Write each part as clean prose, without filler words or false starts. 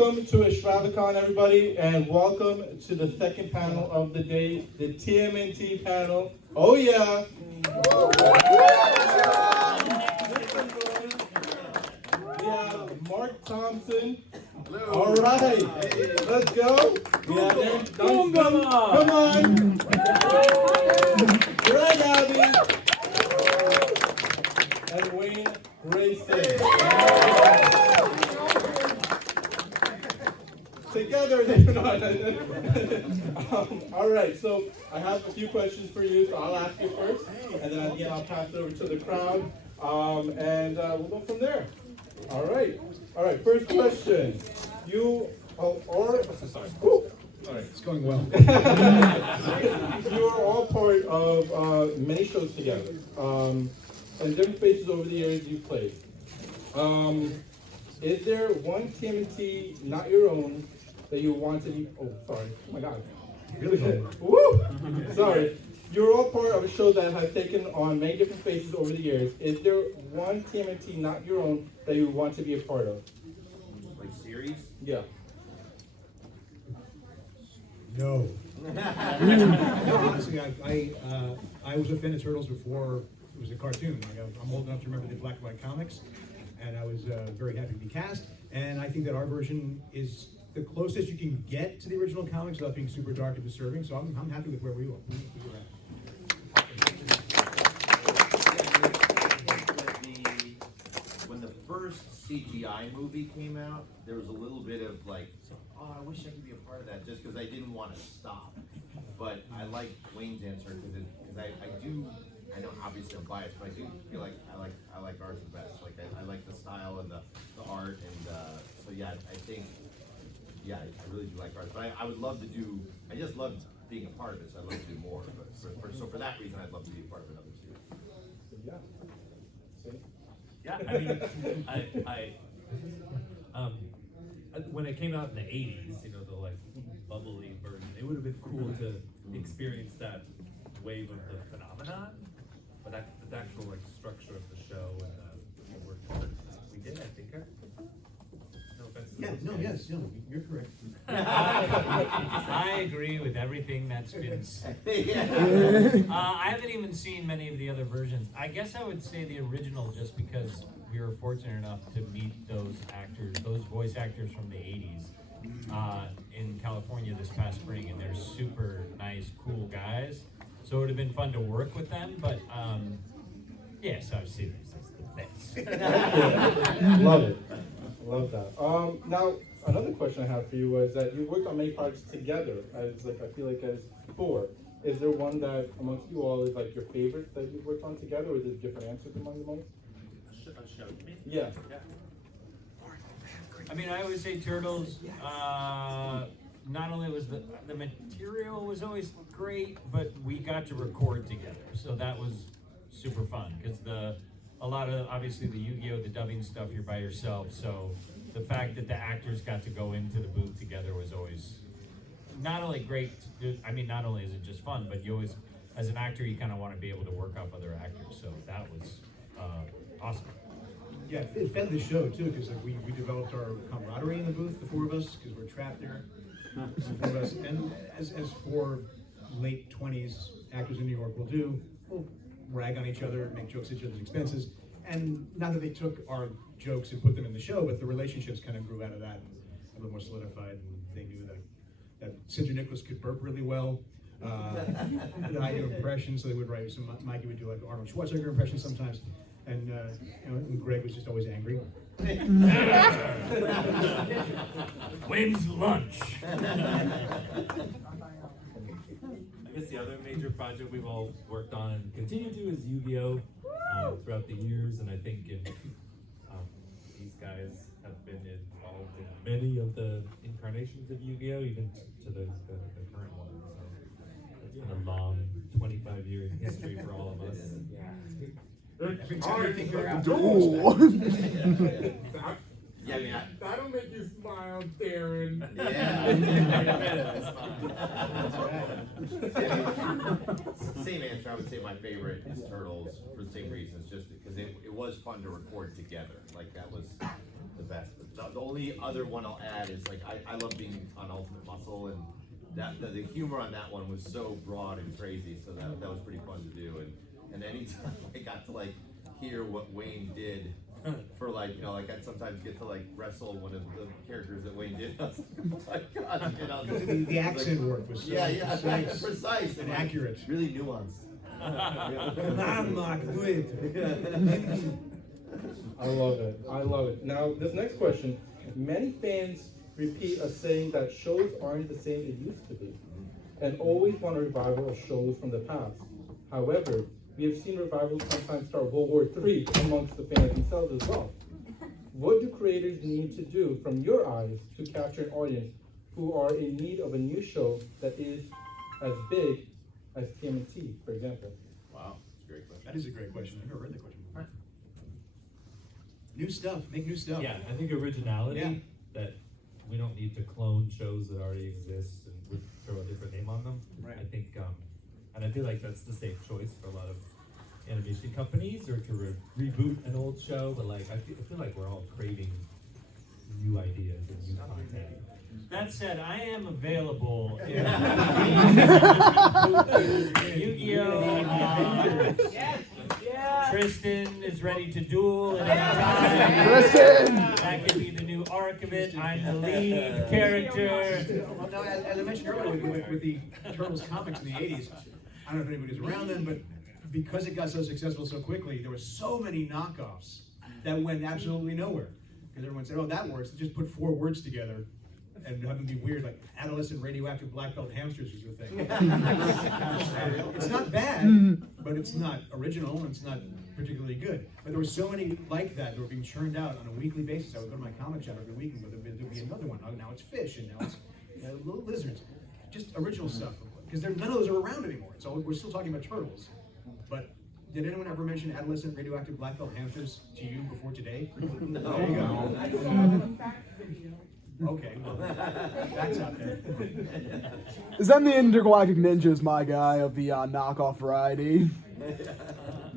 welcome to Extravacon, everybody, and welcome to the second panel of the day, the TMNT panel. Oh yeah! We have Mark Thompson. Hello. All right, let's go. We have Aaron Dunstan. Come on. Greg Abbey. And Wayne Grayson. Together, all right, so I have a few questions for you, so I'll ask you first, and then again I'll pass it over to the crowd, and we'll go from there. All right, first question. You are, all right, It's going well. you are all part of many shows together, and different spaces over the years you've played. Is there one TMNT, not your own, that you want to be? Oh, sorry. Oh my God. Really good. Woo! Sorry. You're all part of a show that has taken on many different faces over the years. Is there one TMNT, not your own, that you want to be a part of? Like series? Yeah. No. No, honestly, I was a fan of Turtles before it was a cartoon. I'm old enough to remember the black and white comics, and I was very happy to be cast. And I think that our version is the closest you can get to the original comics without being super dark and disturbing. So I'm happy with where we were at. When the first CGI movie came out, there was a little bit of like, oh, I wish I could be a part of that, just because I didn't want to stop. But I like Wayne's answer because I know obviously I'm biased, but I do feel like I like ours the best. Like I like the style and the art, and so yeah, I think. Yeah, I really do like ours, but I would love to do. I just love being a part of this. I'd love to do more, but so for that reason, I'd love to be a part of another series. Yeah. Yeah, I mean, when it came out in the '80s, you know, the like bubbly version, it would have been cool to experience that wave of the phenomenon, but the actual like structure of the show and the work we did, I think. No offense to those guys. You're correct. I agree with everything that's been said. I haven't even seen many of the other versions. I guess I would say the original just because we were fortunate enough to meet those actors, those voice actors from the 80s in California this past spring, and they're super nice, cool guys. So it would have been fun to work with them, but yes, I've seen this as the best. Love it. Love that. Now, another question I have for you was that you worked on many projects together as I feel like as four. Is there one that amongst you all is like your favorite that you've worked on together, or is there different answers among you most? A show, you mean? Yeah. I mean, I would say Turtles, not only was the material was always great, but we got to record together. So that was super fun because a lot of, obviously the Yu-Gi-Oh, the dubbing stuff, you're by yourself. So the fact that the actors got to go into the booth together was always not only great, I mean, not only is it just fun, but you always, as an actor, you kind of want to be able to work off other actors. So that was awesome. Yeah, it fed the show too, because like we developed our camaraderie in the booth, the four of us, because we're trapped there. The four of us, and as four late 20s actors in New York will do, we'll rag on each other, make jokes at each other's expenses, and not that they took our jokes and put them in the show, but the relationships kind of grew out of that, a little more solidified, and they knew that Cinder Nicholas could burp really well. And I do impressions, so they would write some. Mikey would do like Arnold Schwarzenegger impressions sometimes, and and Greg was just always angry. When's lunch? I guess the other major project we've all worked on and continue to is Yu-Gi-Oh! Throughout the years, and I think these guys have been involved in many of the incarnations of Yu-Gi-Oh! Even to the current one. So it's been a long 25-year history for all of us. Every time you think you're out. Yeah, I mean, That'll make you smile. down, Darren. Yeah. That's Same answer. I would say my favorite is Turtles for the same reasons, just because it was fun to record together. Like that was the best. The only other one I'll add is like I love being on Ultimate Muscle, and the humor on that one was so broad and crazy. So that was pretty fun to do. And anytime I got to like hear what Wayne did. For like, you know, like I'd sometimes get to like wrestle one of the characters that Wayne did. I was like, oh my God, you know. The accent work was so precise and accurate. Really nuanced. Come on, Mark, do it. I love it. I love it. Now, this next question. Many fans repeat a saying that shows aren't the same they used to be, and always want a revival of shows from the past. However, we have seen revivals sometimes start World War III amongst the fans themselves as well. What do creators need to do, from your eyes, to capture an audience who are in need of a new show that is as big as TMNT, for example? Wow, that's a great question. That is a great question. I've never read the question before. New stuff, make new stuff. Yeah, I think originality, Yeah. that we don't need to clone shows that already exist and throw a different name on them. Right. I think, and I feel like that's the safe choice for a lot of animation companies, or to reboot an old show, but like I feel like we're all craving new ideas and new content. That said, I am available. If Yu-Gi-Oh! Tristan is ready to duel at any time. Tristan! That could be the new arc of it. I'm the lead character. Well, no, as I mentioned earlier, with the Turtles comics in the 80s, I don't know if anybody was around then, but because it got so successful so quickly, there were so many knockoffs that went absolutely nowhere. Because everyone said, oh, that works. Just put 4 words together and have them be weird, like adolescent radioactive black belt hamsters is your thing. It's not bad, but it's not original, and it's not particularly good. But there were so many like that were being churned out on a weekly basis. I would go to my comic shop every week, and there'd be another one. Oh, now it's fish, and now it's little lizards. Just original stuff. Because none of those are around anymore. So we're still talking about turtles. But did anyone ever mention adolescent radioactive black belt hamsters to you before today? No. There you go. I saw the fact video. Okay, well, that's out there. Is that the Intergalactic Ninjas, my guy, of the knockoff variety?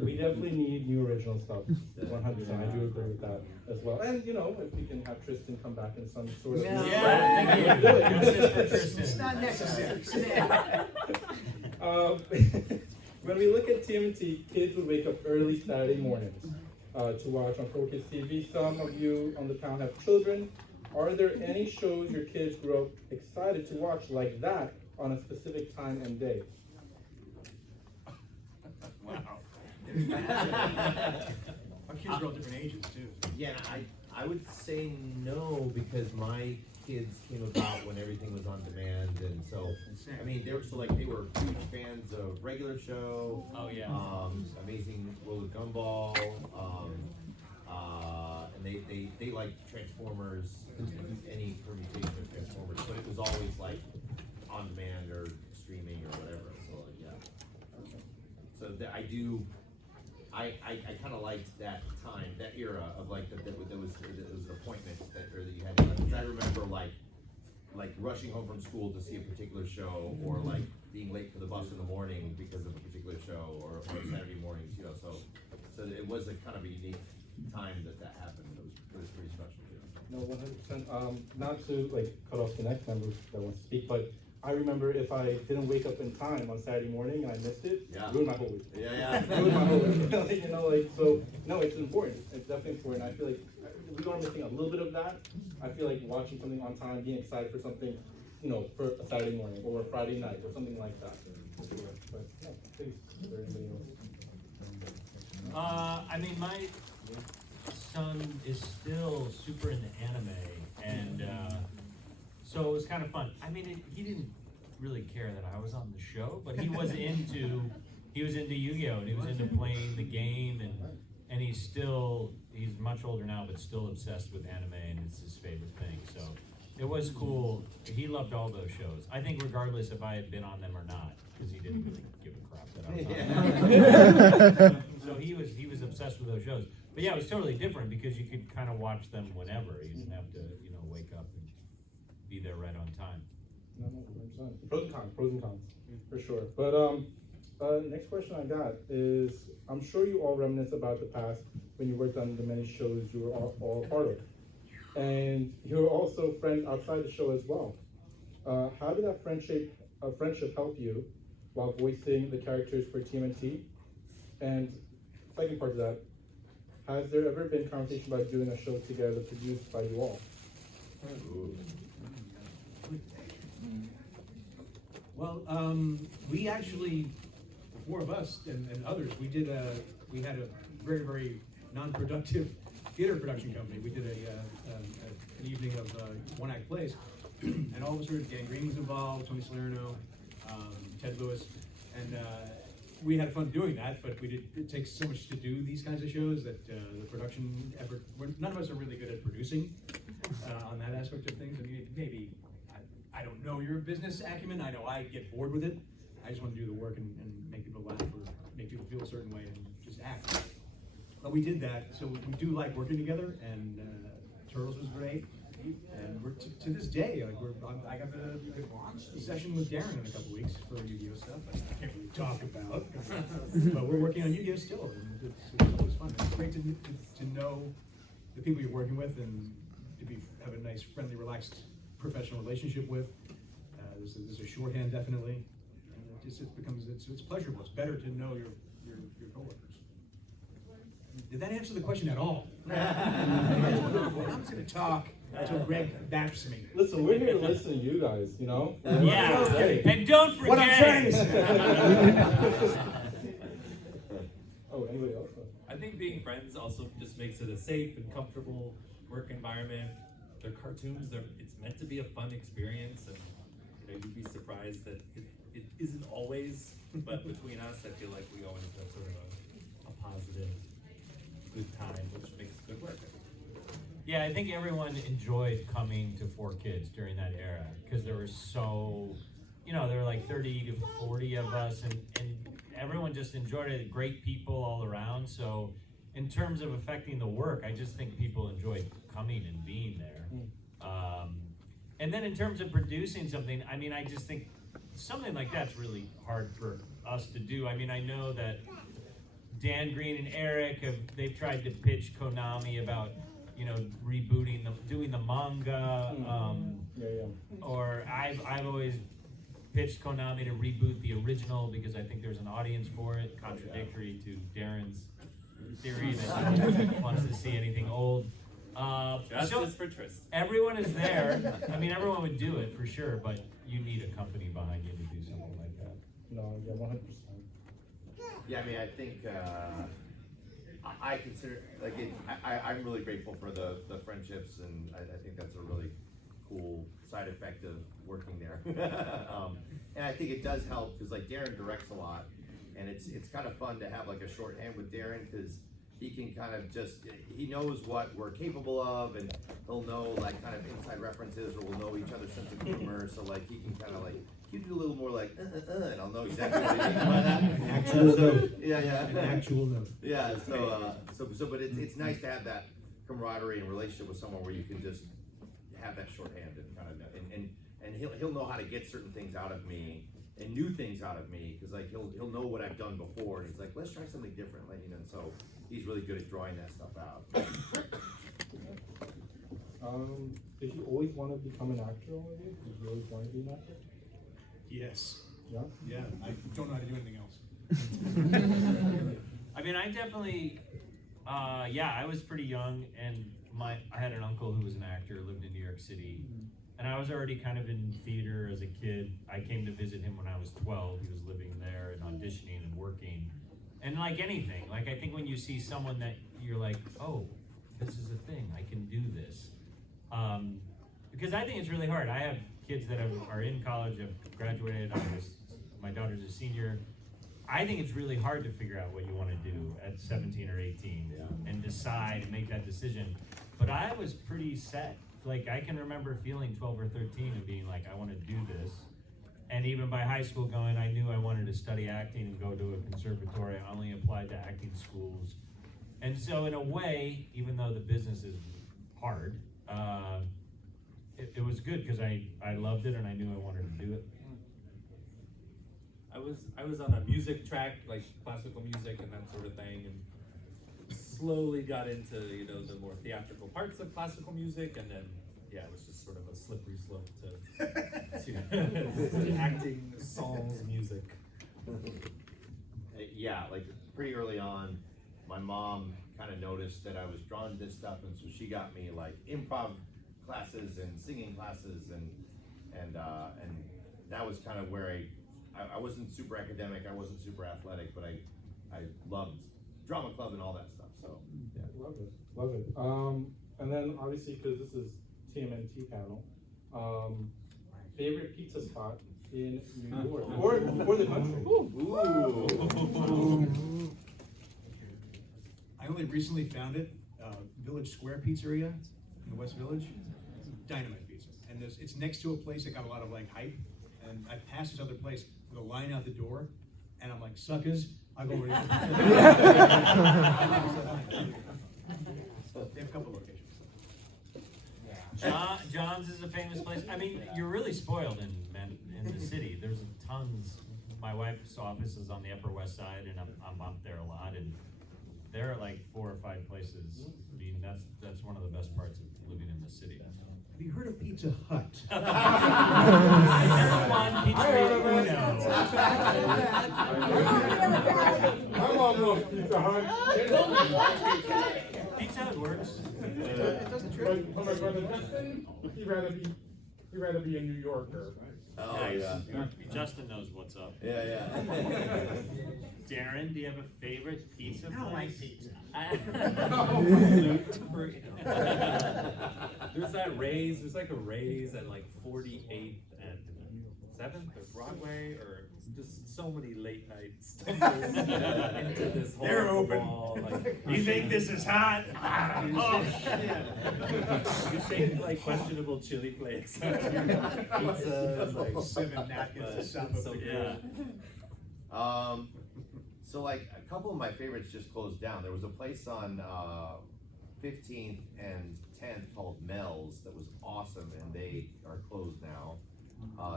We definitely need new original stuff. 100%. I do agree with that as well. And you know, if we can have Tristan come back in some sort of Yeah, thank you. Justice for Tristan. It's not necessary. When we look at TMNT, kids would wake up early Saturday mornings to watch on 4Kids TV. Some of you on the panel have children. Are there any shows your kids grew up excited to watch like that on a specific time and day? Wow. Our kids are all different ages, too. Yeah, I would say no, because my kids came about when everything was on demand, and so I mean they were huge fans of regular show. Oh yeah. Amazing World of Gumball, and they liked Transformers, any permutation of Transformers, but it was always like on demand or streaming or whatever. So yeah. So I kind of liked that time, that era of like that was an appointment that you had. Because I remember like rushing home from school to see a particular show, or like being late for the bus in the morning because of a particular show, or Saturday mornings, you know. So it was a kind of a unique time that happened. It was pretty special. No, 100%. Not to like cut off the next member that wants to speak, but I remember if I didn't wake up in time on Saturday morning and I missed it, ruined my whole week. Yeah. Ruined my whole week. You know, like, so, no, it's important. It's definitely important. I feel like we are missing a little bit of that. I feel like watching something on time, being excited for something, you know, for a Saturday morning or a Friday night or something like that. But, no, please, is there anybody else? I mean, my son is still super into anime, and so it was kind of fun. I mean, he didn't really care that I was on the show, but he was into Yu-Gi-Oh! And he was into playing the game, and he's much older now, but still obsessed with anime, and it's his favorite thing. So it was cool. He loved all those shows. I think regardless if I had been on them or not, because he didn't really give a crap that I was on them. So he was obsessed with those shows. But yeah, it was totally different because you could kind of watch them whenever. You didn't have to, wake up and be there right on time. No, 100%. Pros and cons, for sure. But next question I got is, I'm sure you all reminisce about the past when you worked on the many shows you were all a part of. And you're also friends outside the show as well. How did that friendship help you while voicing the characters for TMNT? And second part of that, has there ever been conversation about doing a show together produced by you all? Well, we actually, the four of us and others, we had a very, very non-productive theater production company. We did an evening of one-act plays, and all of us were, Dan Green was involved, Tony Salerno, Ted Lewis, and we had fun doing that, but it takes so much to do these kinds of shows that the production effort, none of us are really good at producing on that aspect of things. I mean, maybe, I don't know your business acumen, I know I get bored with it. I just want to do the work and make people laugh or make people feel a certain way and just act. But we did that, so we do like working together, and Turtles was great. And we're to this day, like I got a session with Darren in a couple weeks for Yu-Gi-Oh stuff. I can't really talk about, but we're working on Yu-Gi-Oh still, and it's always fun. It's great to know the people you're working with and to have a nice, friendly, relaxed, professional relationship with. There's a shorthand definitely, and it's pleasurable. It's better to know your coworkers. Did that answer the question at all? I'm just gonna talk until Greg baps me. Listen, we're here to listen to you guys, you know? Yeah, Okay. and don't forget. What I'm trying to say. Oh, anybody else? I think being friends also just makes it a safe and comfortable work environment. They're cartoons, it's meant to be a fun experience, and you'd be surprised that it isn't always, but between us, I feel like we always have sort of a positive, good time, which makes good work. Yeah, I think everyone enjoyed coming to 4Kids during that era, because there were so, there were like 30 to 40 of us, and everyone just enjoyed it. Great people all around. So in terms of affecting the work, I just think people enjoyed coming and being there. And then in terms of producing something, I mean, I just think something like that's really hard for us to do. I mean, I know that Dan Green and Eric they've tried to pitch Konami about, rebooting doing the manga. Or I've always pitched Konami to reboot the original because I think there's an audience for it, contradictory to Darren's theory that he wants to see anything old. Justice for Tristan. Everyone is there. I mean, everyone would do it for sure, but you need a company behind you to do something like that. No, yeah, 100%. Yeah, I mean, I think I consider I'm really grateful for the friendships, and I think that's a really cool side effect of working there. And I think it does help because Darren directs a lot, and it's kind of fun to have a shorthand with Darren because he can kind of he knows what we're capable of, and he'll know kind of inside references, or we'll know each other's sense of humor. So he can kind of you do a little more and I'll know exactly what he means by that. An actual note. Yeah. An actual note. Yeah. But it's nice to have that camaraderie and relationship with someone where you can just have that shorthand and kind of and he'll know how to get certain things out of me and new things out of me because he'll know what I've done before, and he's like, let's try something different, so he's really good at drawing that stuff out. Did you always want to become an actor, all of you? Did you always want to be an actor? Yes. Yeah? Yeah, I don't know how to do anything else. I mean, I definitely, I was pretty young, and I had an uncle who was an actor, lived in New York City, and I was already kind of in theater as a kid. I came to visit him when I was 12. He was living there and auditioning and working. And like anything, I think when you see someone that you're like, oh, this is a thing, I can do this. Because I think it's really hard. I have kids that are in college, have graduated, my daughter's a senior. I think it's really hard to figure out what you want to do at 17 or 18 and decide and make that decision. But I was pretty set. I can remember feeling 12 or 13 and being like, I want to do this. And even by high school I knew I wanted to study acting and go to a conservatory. I only applied to acting schools. And so in a way, even though the business is hard, it was good because I loved it and I knew I wanted to do it. I was on a music track, like classical music and that sort of thing, and slowly got into, you know, the more theatrical parts of classical music, and then yeah, it was just sort of a slippery slope to acting, songs, music. Yeah, like pretty early on, my mom kind of noticed that I was drawn to this stuff, and so she got me like improv classes and singing classes, and that was kind of where I wasn't super academic, I wasn't super athletic, but I loved drama club and all that stuff. So Yeah, love it. And then obviously, because this is TMNT panel, favorite pizza spot in New York or the country. ooh. I only recently found it, Village Square Pizzeria in the West Village. Dynamite pizza. And it's next to a place that got a lot of like hype. And I passed this other place with a line out the door, and I'm like, suckers, I'll go over to the other They have a couple locations. John's is a famous place. I mean, you're really spoiled in the city. There's tons. My wife's office is on the Upper West Side, and I'm up there a lot. And there are like 4 or 5 places. I mean, that's one of the best parts of living in the city. Have you heard of Pizza Hut? Everyone, Pizzeria Uno. My mom loves Pizza Hut. Pizza Hut works. It doesn't trick. But my brother Justin, he'd rather be a New Yorker. Oh Nice. yeah. Justin knows what's up. Yeah. Darren, do you have a favorite pizza place? I don't like pizza. There's that Rays, there's like a Rays at like 48th and 7th or Broadway, or just so many late night stumbles into this whole They're open. ball. Like, You think this is hot? Oh, you shake like questionable chili flakes on your pizza. And, like, 7 napkins of sop so up the good. So like a couple of my favorites just closed down. There was a place on 15th and 10th called Mel's that was awesome, and they are closed now.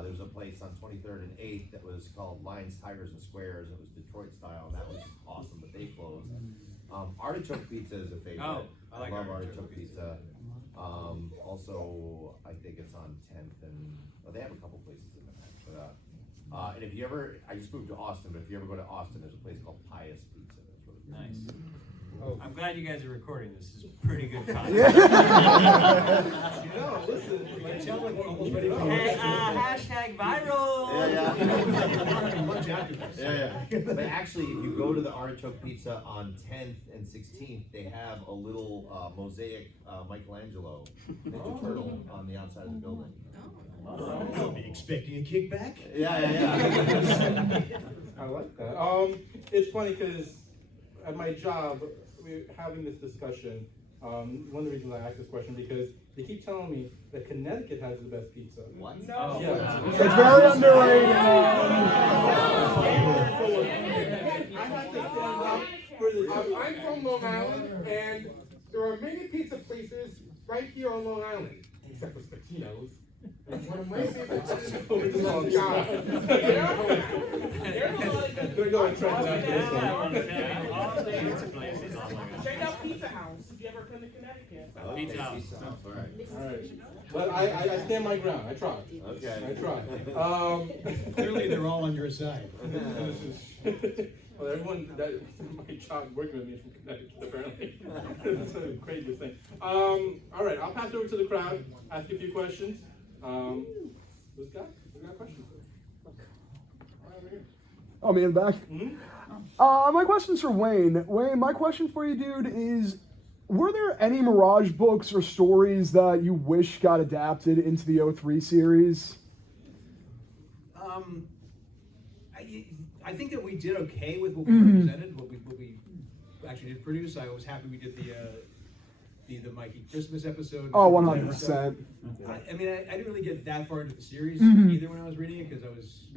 There was a place on 23rd and 8th that was called Lions, Tigers, and Squares. It was Detroit style, and that was awesome, but they closed. Artichoke pizza is a favorite. Oh, I like love artichoke artichoke pizza. Also, I think it's on 10th, and well, they have a couple places in the back. But, and if you ever, I just moved to Austin, but if you ever go to Austin, there's a place called Pious Pizza. That's really good. nice. Oh. I'm glad you guys are recording this. This is pretty good content. You know, listen, It sounds like we're almost ready for Hey, hashtag viral. lunch after this. Yeah. But actually, if you go to the Artichoke Pizza on 10th and 16th, they have a little mosaic Michelangelo Ninja Turtle on the outside of the building. I'll be expecting a kickback. Yeah. I like that. It's funny because at my job, we're having this discussion. One of the reasons I asked this question because they keep telling me that Connecticut has the best pizza. What? No. Yeah. It's very underrated. I have to stand up for this. I'm from Long Island, and there are many pizza places right here on Long Island, except for Spatino's. And one of my favorite places is Over the long shot. Gonna go and try that this one. Check out Pizza House if you ever come to Connecticut. Pizza House. All right. All right. But I stand my ground. I tried. Okay. I tried. Clearly, they're all on your side. Well, everyone that my job working with me is from Connecticut, apparently. It's the craziest thing. All right, I'll pass it over to the crowd, ask you a few questions. Who's got questions? Oh, me in the back. Mhm. My question's for Wayne. Wayne, my question for you, dude, is were there any Mirage books or stories that you wish got adapted into the 03 series? I think that we did okay with what we represented, what we actually did produce. I was happy we did the Mikey Christmas episode. Oh, 100%. I mean, I didn't really get that far into the series either when I was reading it because I was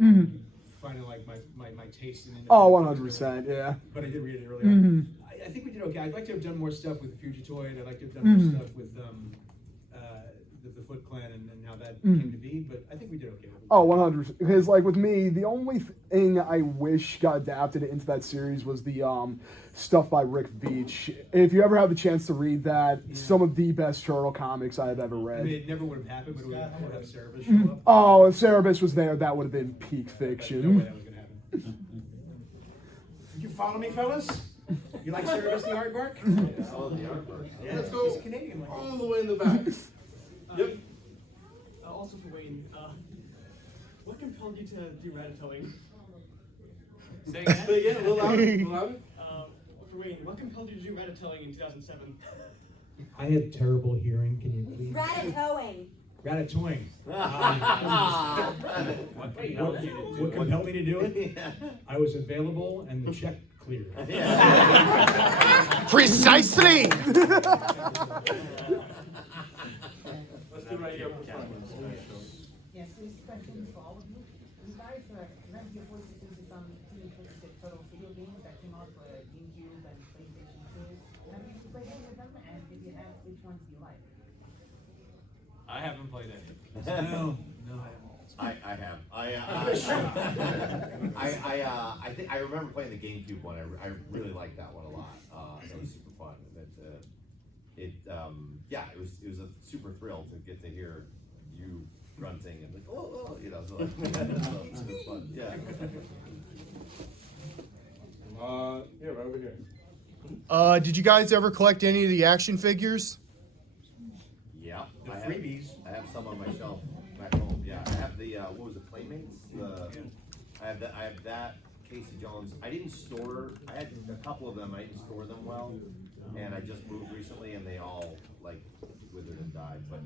finding like my taste in it. Oh, 100%, yeah. But I did read it early on. I think we did okay. I'd like to have done more stuff with Fugitoid. I'd like to have done more stuff with the the Foot Clan and how that came to be, but I think we did okay with it. Oh, 100%. Because, like, with me, the only thing I wish got adapted into that series was the stuff by Rick Veitch. If you ever have the chance to read that, some of the best Turtle comics I have ever I read. mean, it never would have happened, but it would have Cerebus show up. Oh, if Cerebus was there, that would have been peak No way fiction. that was going to happen. You follow me, fellas? You like Cerebus the aardvark? Oh, the artwork. Yeah, Let's go he's Canadian. Like all the way in the back. Yep. Also for Wayne, what compelled you to do ratatouille? Say again? Say again, a little louder. A little louder. For Wayne, what compelled you to do ratatouille in 2007? I have terrible hearing. Can you please? Ratatouille. Ratatouille. What compelled you to do What compelled me to do it? I was available and the check cleared. Precisely! Let's do right here up front. Yes, this question is for all of you. You guys lent your voices into some Teenage Mutant Ninja Turtles video games that came out for GameCube and PlayStation 2. Have you played any of them? And if you have, which ones do you like? I haven't played any. No. I have. I think I remember playing the GameCube one. I really liked that one a lot. That was super fun. It was a super thrill to get to hear you grunting and like you know, so it was fun. Yeah. Yeah, right over here. Did you guys ever collect any of the action figures? Yeah. The I freebies. I have some on my shelf back home. Yeah, I have the what was it, Playmates? I have that. Casey Jones. I didn't store. I had a couple of them. I didn't store them well, and I just moved recently, and they all like withered and died. But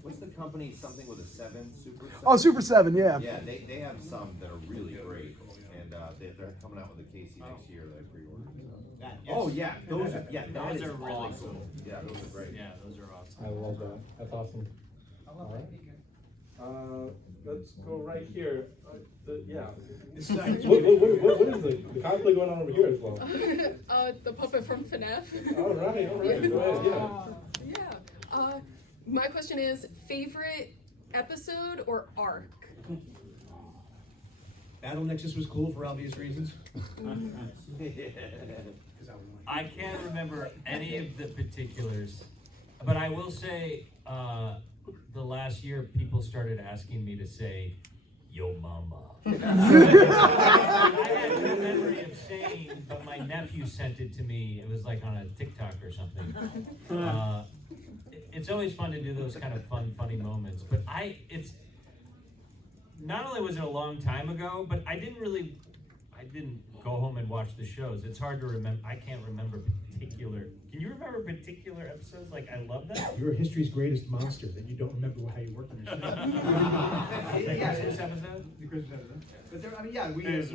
what's the company? Something with a 7 Super. 7? Oh, Super 7, yeah. Yeah, they have some that are really great, and they're coming out with a Casey next year that I pre-ordered. Oh yeah, those are Those are really awesome. cool. Yeah, those are great. Yeah, those are awesome. I love that. That's awesome. I love that figure. Let's go right here. Yeah. This side. What is the cosplay going on over here as well? The puppet from FNAF. All right. Go ahead. Yeah. My question is, favorite episode or arc? Battle Nexus was cool for obvious reasons. I can't remember any of the particulars, but I will say, the last year people started asking me to say, "Yo mama." I had no memory of saying, but my nephew sent it to me. It was like on a TikTok or something. It's always fun to do those kind of funny moments, but it's not only was it a long time ago, but I didn't go home and watch the shows. It's hard to remember. I can't remember particular. Can you remember particular episodes? Like, I love that. You're history's greatest monster that you don't remember how you worked on your show. Yeah, Christmas episode? The Christmas episode. But there, I mean, yeah, we had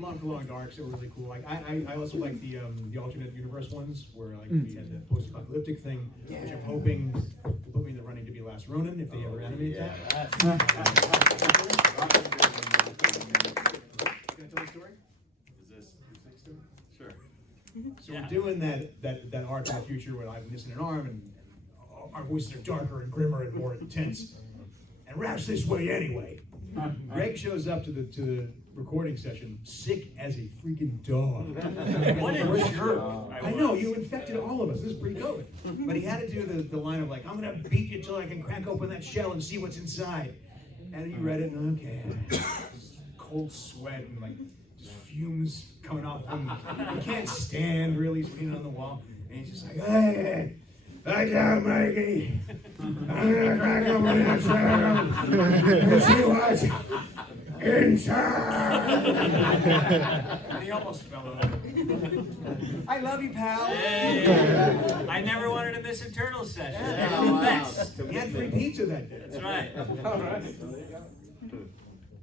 long arcs that were really cool. Like I also like the alternate universe ones where like we had the post-apocalyptic thing, which I'm hoping to put me in the running to be Last Ronin if they ever animate that. Can I tell a story? Sure. So we're doing that arc in the future where I'm missing an arm and our voices are darker and grimmer and more intense. And Ralph's this way anyway. Greg shows up to the recording session sick as a freaking dog. What a jerk. I know, you infected all of us. This is pre-COVID. But he had to do the line of like, I'm gonna beat you till I can crack open that shell and see what's inside. And you read it and okay. Cold sweat and like fumes coming off him. He can't stand really. He's leaning on the wall. And he's just like, hey, lie down, Mikey. I'm gonna crack open that shell and see what's inside. And he almost fell over. I love you, pal. Hey. I never wanted to miss a turtle session. They're the best. He had free pizza that day. That's right. All right.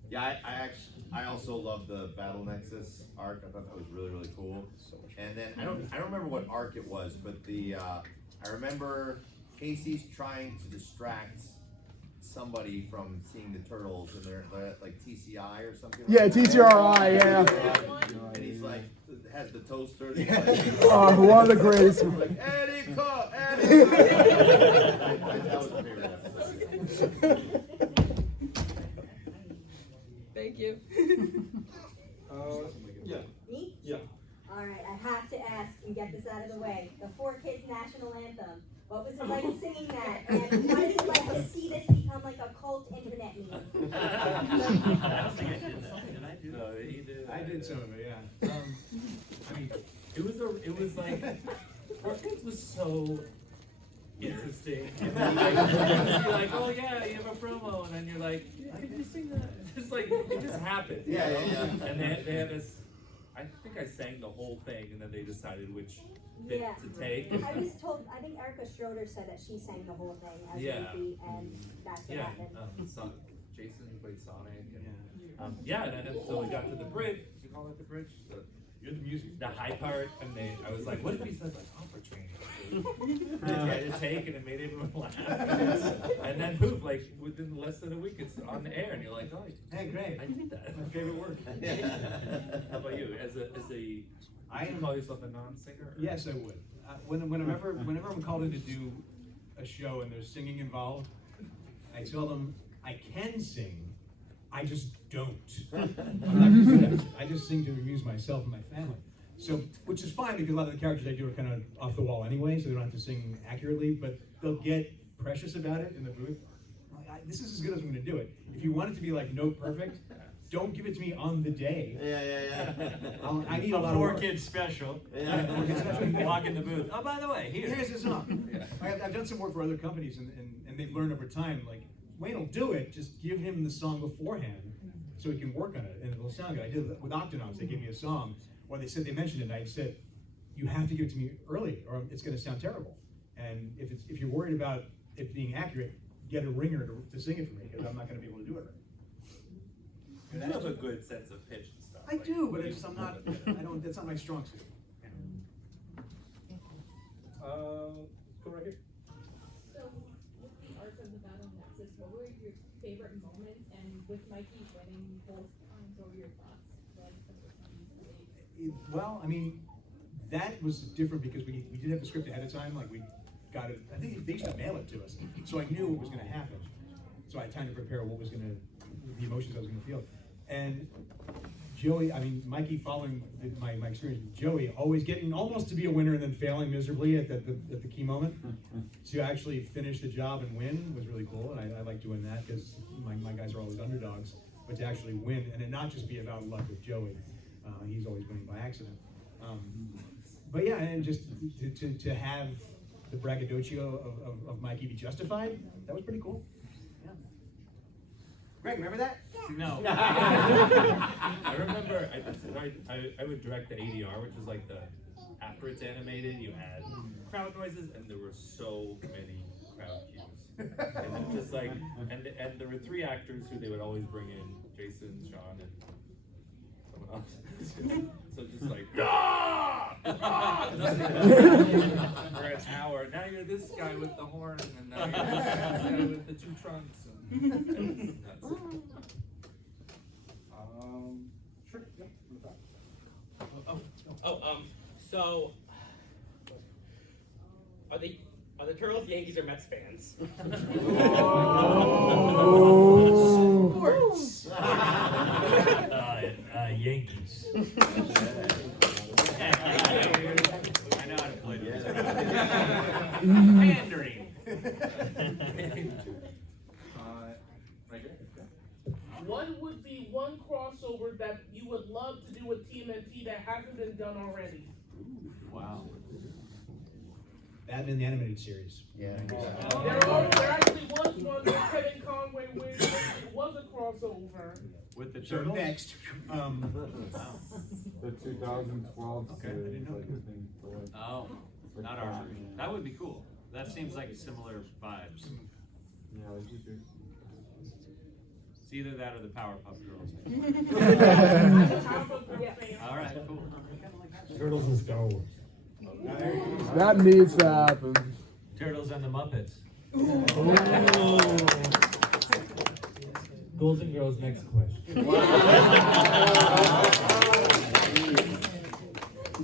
Yeah, I also love the Battle Nexus arc. I thought that was really cool. And then I don't remember what arc it was, but I remember Casey's trying to distract somebody from seeing the turtles, and they're like TCI or something. Yeah, like that. TCRI, yeah. And he's like has the toaster. One of the greatest. Like, Eddie, cut, Eddie. That was my favorite episode. Thank you. Yeah. Me? Yeah. All right, I have to ask and get this out of the way. The 4Kids National Anthem. What was it like singing that? And what is it like to see this become like a cult internet meme? No, he did. I did some of it, yeah. I mean, it was like, Fortnite was so interesting. And then, you're like, oh yeah, you have a promo, and then you're like, can you sing that? Just like, it just happened. You Yeah, know? yeah, yeah. And they had this, I think I sang the whole thing, and then they decided which bit Yeah. to take. I was told, I think Erica Schroeder said that she sang the whole thing as Yeah. Luffy, and that's what Yeah, happened. Jason who played Sonic. And, and then so we got to the bridge. You call it the bridge? You're the music. The high part, and I was like, what if he said like opera training? They had to take, and it made everyone laugh. And then poof, like within less than a week, it's on the air, and you're like, oh, Hey, great. I did that. My favorite word. How about you? As a, I you am. call yourself a non-singer? Or? Yes, I would. Whenever I'm called in to do a show and there's singing involved, I tell them I can sing, I just don't. I'm not good at it. I just sing to amuse myself and my family. So, which is fine because a lot of the characters I do are kind of off the wall anyway, so they don't have to sing accurately, but they'll get precious about it in the booth. This is as good as I'm going to do it. If you want it to be like note perfect, don't give it to me on the day. Yeah. I need a lot of Four work. kids special. Yeah. 4Kids special. Walk in the booth. Oh, by the way, Here's the song. I've done some work for other companies, and they've learned over time, like, Wayne will do it, just give him the song beforehand so he can work on it, and it'll sound good. I did it with Octonauts. They gave me a song, or they mentioned it, and I said, you have to give it to me early, or it's going to sound terrible. And if you're worried about it being accurate, get a ringer to sing it for me, because I'm not going to be able to do it right. You have a good sense of pitch and stuff. I do, but it's just, that's not my strong suit. Go right here. So, with the arc of the Battle Nexus, what were your favorite moments? And with Mikey winning both times, what were your thoughts? Well, I mean, that was different because we did have the script ahead of time. Like we got it. I think they used to mail it to us, so I knew what was going to happen. So I had time to prepare what was going to, the emotions I was going to feel. And Joey, I mean, Mikey, following my experience with Joey, always getting almost to be a winner and then failing miserably at the key moment. To actually finish the job and win was really cool, and I like doing that because my guys are always underdogs. But to actually win and it not just be about luck with Joey, he's always winning by accident. But yeah, and just to have the braggadocio of Mikey be justified, that was pretty cool. Yeah. Greg, remember that? No. I remember I would direct the ADR, which is like after it's animated, you add crowd noises, and there were so many crowd cues. And then just like, and there were 3 actors who they would always bring in, Jason, Sean, and someone else. So just like, for an hour. Now you're this guy with the horn, and now you're this guy with the 2 trunks. And that's it. Sure. Yeah. in the back. So are the Turtles Yankees or Mets fans? Sports. Yankees. I know how to play this. Pandering. Right here. What would be one crossover that you would love to do with TMNT that hasn't been done already? Wow. Batman the Animated Series. Yeah. There actually was one with Kevin Conway where it was a crossover. With the So turtles? next, The 2012 Okay, I didn't series, know. like, I think, for Oh, like, not ours. That would be cool. That seems like similar vibes. Yeah, like you do. It's either that or the Powerpuff Girls. All right, cool. Turtles and Star Wars. That needs to happen. Turtles and the Muppets. Golden Girls, next question.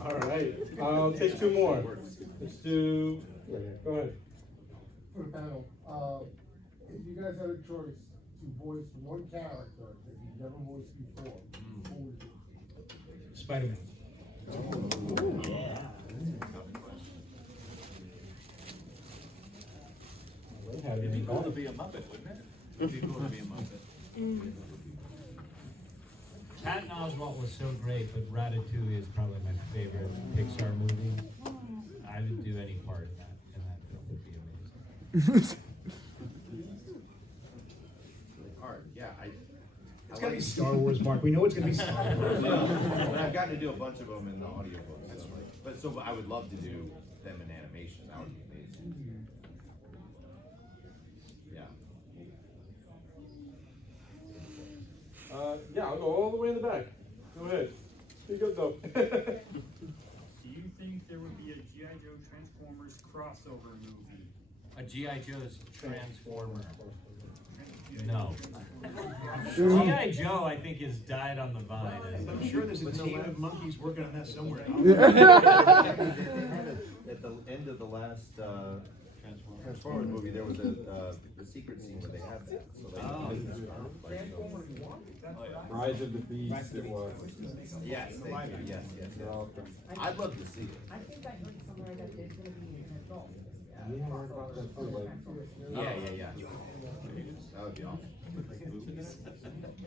All right, I'll take two more. Let's do, go ahead. For the panel, if you guys had a choice to voice one character that you've never voiced before, who would it be? Spider-Man. Yeah. It'd be cool to be a Muppet, wouldn't it? It'd be cool to be a Muppet. Patton Oswalt was so great, but Ratatouille is probably my favorite Pixar movie. I would do any part in that film. Would be amazing. Hard, yeah, It's gonna be Star Wars, Mark. We know it's gonna be Star Wars. But I've gotten to do a bunch of them in the audiobook. So I would love to do them in animation. That would be amazing. Yeah. Yeah, I'll go all the way in the back. Go ahead. You go, go. Do you think there would be a G.I. Joe Transformers crossover movie? A G.I. Joe's Transformer. No. G.I. Joe, I think, has died on the vine. I'm sure there's a team of monkeys working on that somewhere. At the end of the last Transformers movie, there was a secret scene where they had that. So they Rise of the Beast, it was. Yes, thank you. Yes. I'd love to see it. I think I heard somewhere that there's gonna be an adult. Yeah, I heard about that too, like. Yeah. That would be awesome.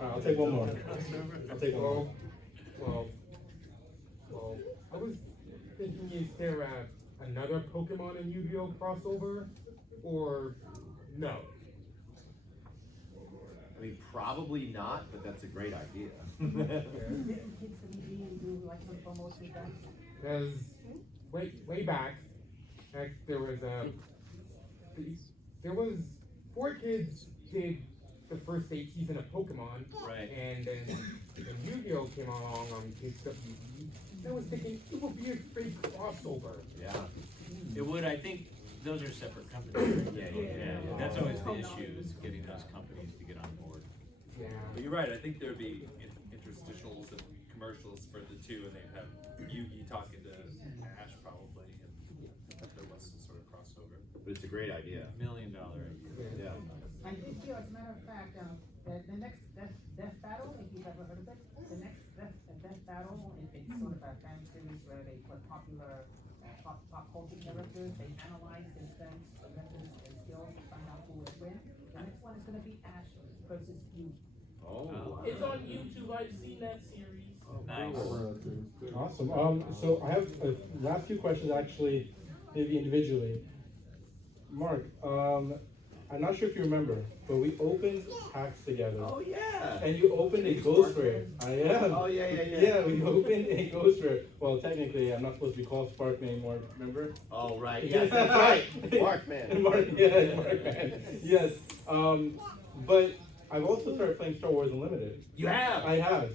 All right, I'll take one more. I'll take one more. Well, I was thinking, is there another Pokemon and Yu-Gi-Oh crossover, or no? I mean, probably not, but that's a great idea. Because way back, there was 4 kids did the first 8 season of Pokemon, Right. And then when Yu-Gi-Oh came along on Kids WB, I was thinking it would be a great crossover. Yeah. It would, I think, those are separate companies. Yeah. That's always the issue, is getting those companies to get on board. Yeah. But you're right, I think there'd be interstitials and commercials for the two, and they'd have Yugi talking to Ash probably, and if there was some sort of crossover. But it's a great idea. $1 million idea. Yeah. I did hear, as a matter of fact, the next Death Battle, if you've ever heard of it, the next Death Battle, it's sort of a fan series where they put popular pop culture characters, they analyze their strengths, weapons, and skills to find out who would win. The next one is gonna be Ash versus Yu. Oh. It's on YouTube. I've seen that series. Nice. Awesome. So I have last few questions, actually, maybe individually. Mark, I'm not sure if you remember, but we opened PAX together. Oh yeah. And you opened a Ghost Rare. I am. Oh yeah. Yeah, we opened a Ghost Rare. Well, technically, I'm not supposed to be called Spark anymore. Remember? Oh right. Yes, that's right. Markman. Markman. Yes. But I've also started playing Star Wars Unlimited. You have. I have.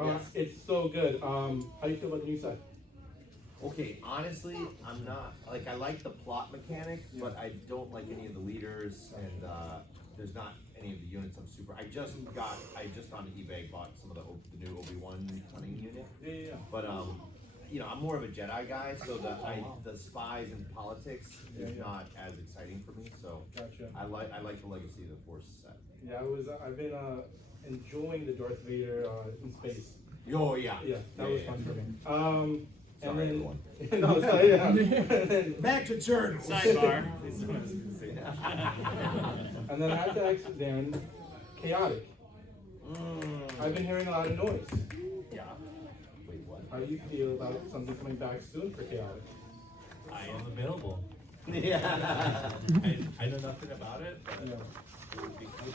Yes. It's so good. How do you feel about the new set? Okay, honestly, I'm not, like, I like the plot mechanic, but I don't like any of the leaders, and there's not any of the units I'm super, I just on eBay bought some of the new Obi-Wan hunting unit. Yeah. But, you know, I'm more of a Jedi guy, so the spies and politics is not as exciting for me, so. Gotcha. I like the Legacy of the Force set. Yeah, I've been enjoying the Darth Vader in space. Oh, yeah. Yeah, that was fun for me. And Sorry, then, everyone. no, sorry, yeah. Back to Turtles. Sidebar. And then after X, then Chaotic. I've been hearing a lot of noise. Yeah. Wait, what? How do you feel about something coming back soon for Chaotic? I am available. Yeah. I know nothing about it, but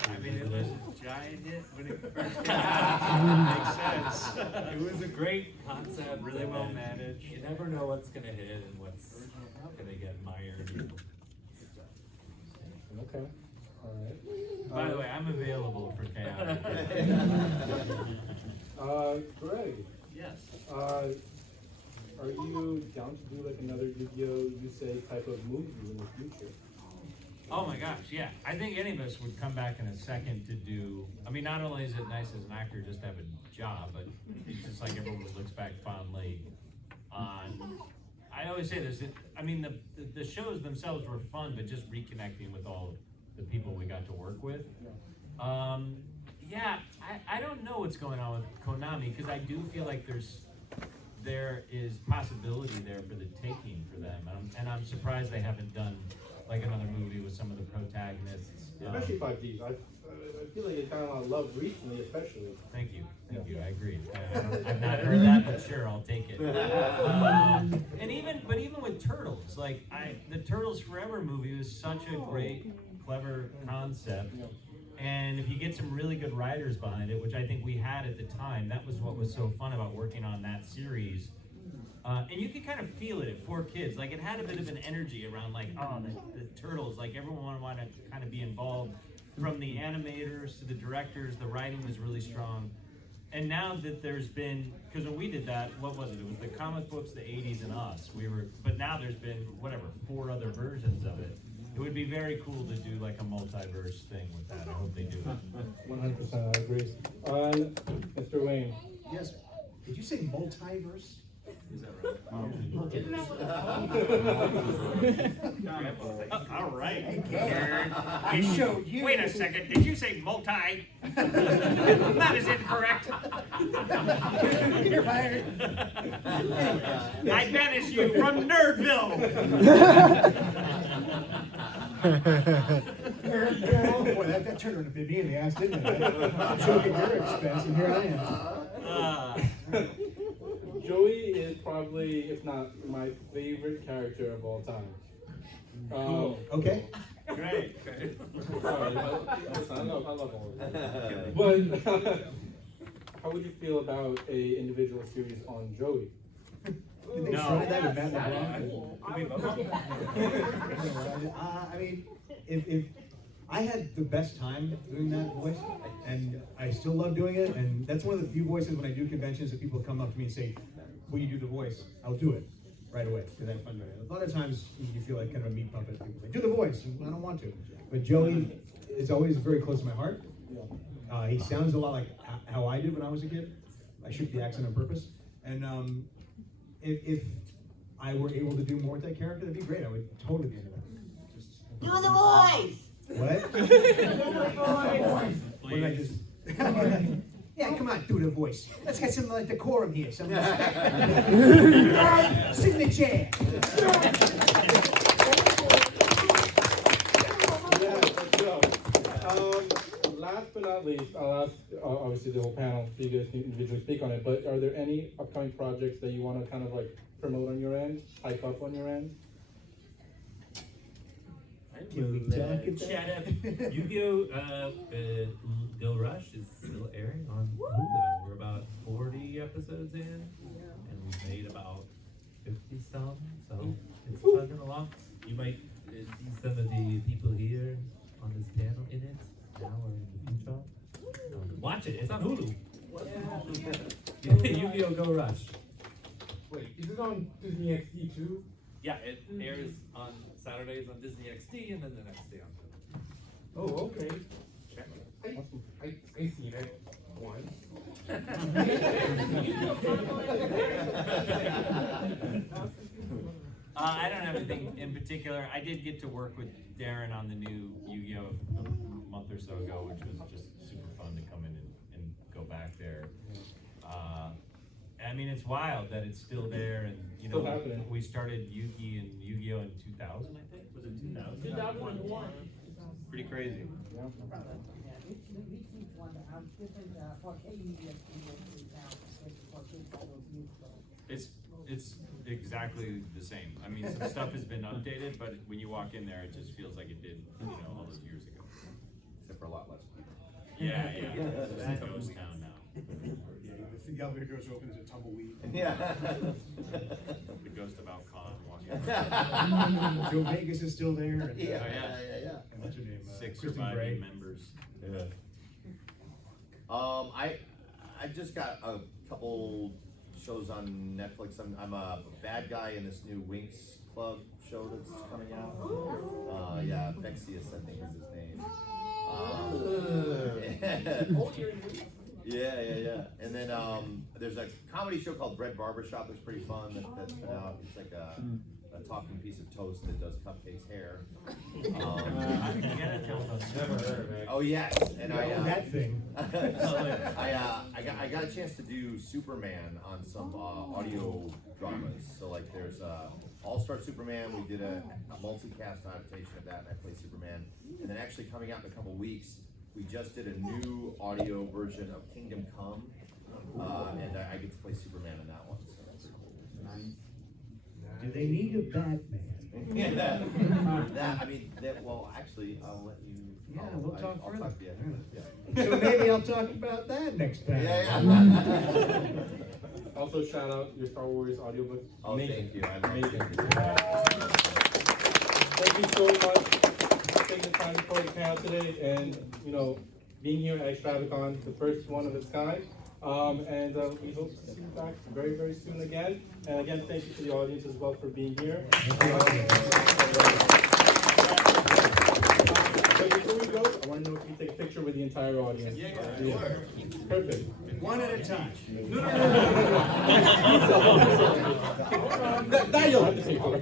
I mean, it was a giant hit when it first came out. Makes sense. It was a great concept, really well managed. you never know what's gonna hit and what's gonna get mired. Okay. All right. By the way, I'm available for Chaotic. Greg. Yes. Are you down to do like another Yu-Gi-Oh! Yusei type of movie in the future? Oh my gosh, yeah. I think any of us would come back in a second to do, I mean, not only is it nice as an actor just to have a job, but it's just like everyone looks back fondly always say this. I mean, the shows themselves were fun, but just reconnecting with all the people we got to work with. Yeah, I don't know what's going on with Konami, because I do feel like there is possibility there for the taking for them, and I'm surprised they haven't done like another movie with some of the protagonists. Especially 5Ds. I feel like it's kind of loved recently, especially. Thank you. I agree. I've not heard that, but sure, I'll take it. And even with Turtles, like the Turtles Forever movie was such a great, clever concept. And if you get some really good writers behind it, which I think we had at the time, that was what was so fun about working on that series. And you could kind of feel it at 4Kids. Like, it had a bit of an energy around, like, oh, the Turtles. Like, everyone wanted to kind of be involved. From the animators to the directors, the writing was really strong. And now that there's been, because when we did that, what was it? It was the comic books, the 80s, and us. But now there's been, 4 other versions of it. It would be very cool to do like a multiverse thing with that. I hope they do it. 100%, I agree. Mr. Wayne. Yes. Did you say multiverse? Is that right? Isn't that what All right. I showed you. Wait a second. Did you say multi? That is incorrect. You're fired. I banish you from Nerdville. Boy, that turned into a in the ass, didn't it? I'm joking at your expense, and here I am. Joey is probably, if not my favorite character of all time. Okay. Great. Sorry, I love all of them. But how would you feel about a individual series on Joey? Did they try that with Matt LeBlanc? I mean, if I had the best time doing that voice, and I still love doing it, and that's one of the few voices when I do conventions that people come up to me and say, will you do the voice? I'll do it right away, because I have fun doing it. A lot of times you feel like kind of a meat puppet. People say, do the voice, and I don't want to. But Joey is always very close to my heart. He sounds a lot like how I did when I was a kid. I shook the accent on purpose. And if I were able to do more with that character, that'd be great. I would totally be into that. Do the voice! What? What did I just... Yeah, come on, do the voice. Let's get some decorum here. Some sit in the chair. Yeah, let's go. Last but not least, I'll ask obviously the whole panel so you guys can individually speak on it, but are there any upcoming projects that you want to kind of like promote on your end, hype up on your end? Can we talk about Shut up. Yu-Gi-Oh! Go Rush is still airing on Hulu. We're about 40 episodes in, and we've made about 50 some, so it's chugging along. You might see some of the people here on this panel in it now or in the future. Watch it. It's on Hulu. Yu-Gi-Oh! Go Rush. Wait, is it on Disney XD too? Yeah, it airs on Saturdays on Disney XD and then the next day on Hulu. Oh, okay. I seen it once. I don't have anything in particular. I did get to work with Darren on the new Yu-Gi-Oh! A month or so ago, which was just super fun to come in and go back there. I mean, it's wild that it's still there, and you know, we started Yu-Gi and Yu-Gi-Oh! In 2000, I think. Was it 2000? 2001. Pretty crazy. Yeah, we one different 4K media now compared to 4K all those years ago. It's exactly the same. I mean, some stuff has been updated, but when you walk in there, it just feels like it did, you know, all those years ago. Except for a lot less people. Yeah. It's a ghost town now. The elevator doors open as a tumbleweed. Yeah. The ghost of Alcon walking. Joe Vegas is still there. And, Yeah. And what's her name? 6 Kristen surviving Gray. members. Yeah. I just got a couple shows on Netflix. I'm a bad guy in this new Winx Club show that's coming out. Yeah, Vexius, I think is his name. Yeah. And then there's a comedy show called Bread Barbershop that's pretty fun. That's been out. It's like a talking piece of toast that does Cupcake's hair. Never heard of it. Oh yes, and that thing. I got a chance to do Superman on some audio dramas. So like there's All-Star Superman. We did a multicast adaptation of that, and I played Superman. And then actually coming out in a couple weeks, we just did a new audio version of Kingdom Come, and I get to play Superman in that one. So that's pretty cool. Do they need a Batman? Well, actually, I'll let you. Yeah, we'll talk I'll further. talk to you. Yeah. So maybe I'll talk about that next time. Yeah. Also, shout out your Star Wars audiobook. Oh, thank you. Amazing. Thank you so much for taking the time to record the panel today, and being here at Extravacon, the first one of its kind. And we hope to see you back very, very soon again. And again, thank you to the audience as well for being here. So before we go, I want to know if you can take a picture with the entire audience. Yeah. Perfect. One at a time. No. That you'll have to pay for.